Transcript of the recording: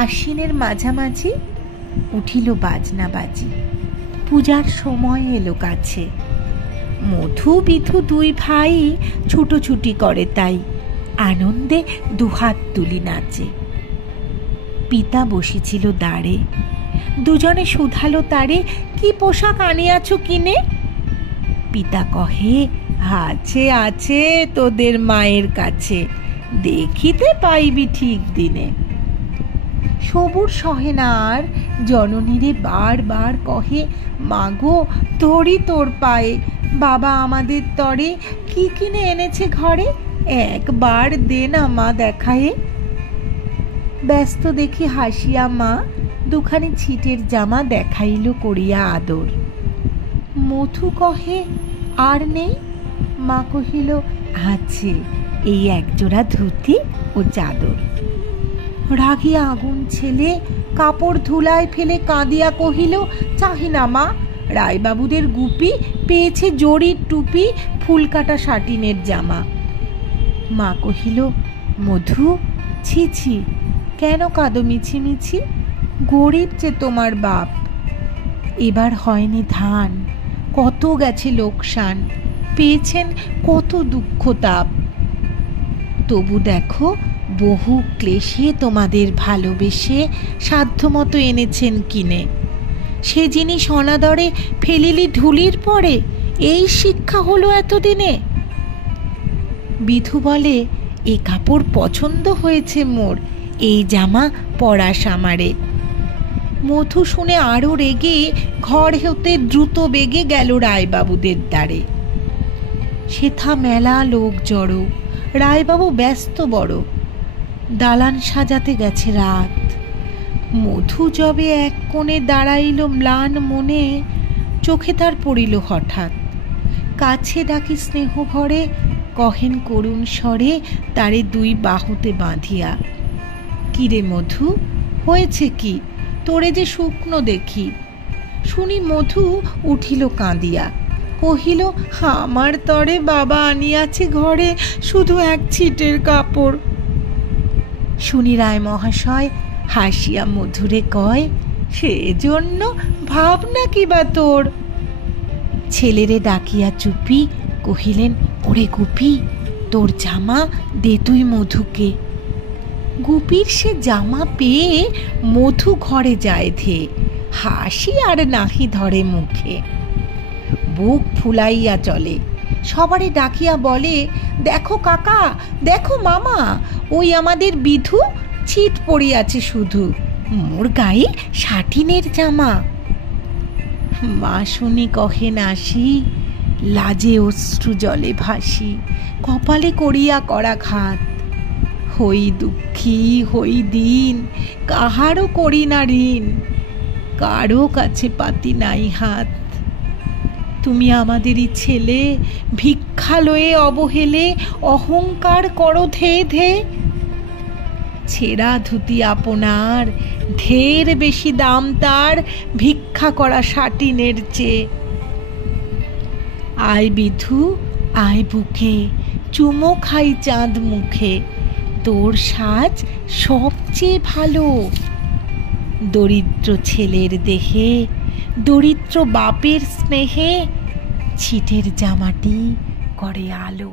আশ্বিনের মাঝামাঝি উঠিল বাজনা বাজি, পূজার সময় এলো কাছে। মধু বিধু দুই ভাই ছুটোছুটি করে, তাই আনন্দে দুহাত তুলি নাচে। পিতা বসেছিল দাঁড়ে, দুজনে শুধালো তারে, কি পোশাক আনিয়াছ কিনে? পিতা কহে, আছে আছে তোদের মায়ের কাছে, দেখিতে পাইবি ঠিক দিনে। সবুর সহে না আর, জননীরে বার বার কহে, মাগো ধরি তোর পায়ে, বাবা আমাদের তরে কি কিনে এনেছে ঘরে, একবার দে না মা দেখায়ে। ব্যস্ত দেখি হাসিয়া মা দুখানি ছিটের জামা দেখাইল করিয়া আদর। মধু কহে, আর নেই? মা কহিল, আছে, এই একজোড়া ধুতি ও চাদর। রাগিয়া আগুন ছেলে কাপড় ধুলায় ফেলে কাঁদিয়া কহিল, চাহি না মা, রায়বাবুদের গুপি পেয়েছে জরির টুপি, ফুলকাটা সাটিনের জামা। মা কহিল, মধু ছি ছি, কেন কাঁদো মিছিমিছি? গরিব যে তোমার বাপ, এবার হয়নি ধান, কত গেছে লোকসান, পেয়েছেন কত দুঃখ তাপ। তবু দেখো বহু ক্লেশে তোমাদের ভালোবেসে সাধ্যমতো এনেছেন কিনে, সে জিনিস অনাদরে ফেলিলি ধুলির পরে, এই শিক্ষা হলো এতদিনে। বিধু বলে, এ কাপড় পছন্দ হয়েছে মোর, এই জামা পরাস আমারে। মধু শুনে আরো রেগে ঘর হতে দ্রুত বেগে গেল রায়বাবুদের দ্বারে। সেথা মেলা লোক জড়ো, রায়বাবু ব্যস্ত বড়, দালান সাজাতে গেছে রাত। মধু যবে এক কোণে দাঁড়াইল ম্লান মনে, চোখে তার পড়িল হঠাৎ। কাছে ডাকি স্নেহ ভরে, কহেন করুণ স্বরে তারে দুই বাহুতে বাঁধিয়া, কিরে মধু, হয়েছে কি, তোরে যে শুকনো দেখি। শুনি মধু উঠিল কাঁদিয়া, কহিল, আমার তরে বাবা আনিয়াছে ঘরে শুধু এক ছিটের কাপড়। শুনি রায় মহাশয় হাসিয়া মধুরে কয়, সেজন্য ভাবনা কি বা তোর। ছেলেরে ডাকিয়া চুপি কহিলেন, ওরে গুপি, তোর জামা দে তুই মধুকে। গুপির সে জামা পেয়ে মধু ঘরে যায় ধে, হাসি আর নাহি ধরে মুখে। বুক ফুলাইয়া চলে, সবারে ডাকিয়া বলে, দেখো কাকা, দেখো মামা, ওই আমাদের বিধু ছিট পড়িয়াছে শুধু, মোর গায়ে সাটিনের জামা। মা শুনি কহে নাসি, লাজে অশ্রু জলে ভাসি, কপালে করিয়া করাঘাত। হই দুঃখী হই দিন, কাহারও করি না ঋণ, কারো কাছে পাতি নাই হাত। তুমি আমাদেরই ছেলে, ভিক্ষা লয়ে অবহেলে অহংকার করো ধে ধে। ছেঁড়া ধুতি আপনার, ঢের বেশি দাম তার ভিক্ষা করা সাটিনের চেয়ে। আয় বিধু আয় বুকে, চুমো খাই চাঁদ মুখে, তোর সাজ সবচেয়ে ভালো। দরিদ্র ছেলের দেহে, দরিদ্র বাপের স্নেহে, ছিটের জামাটি করে আলো।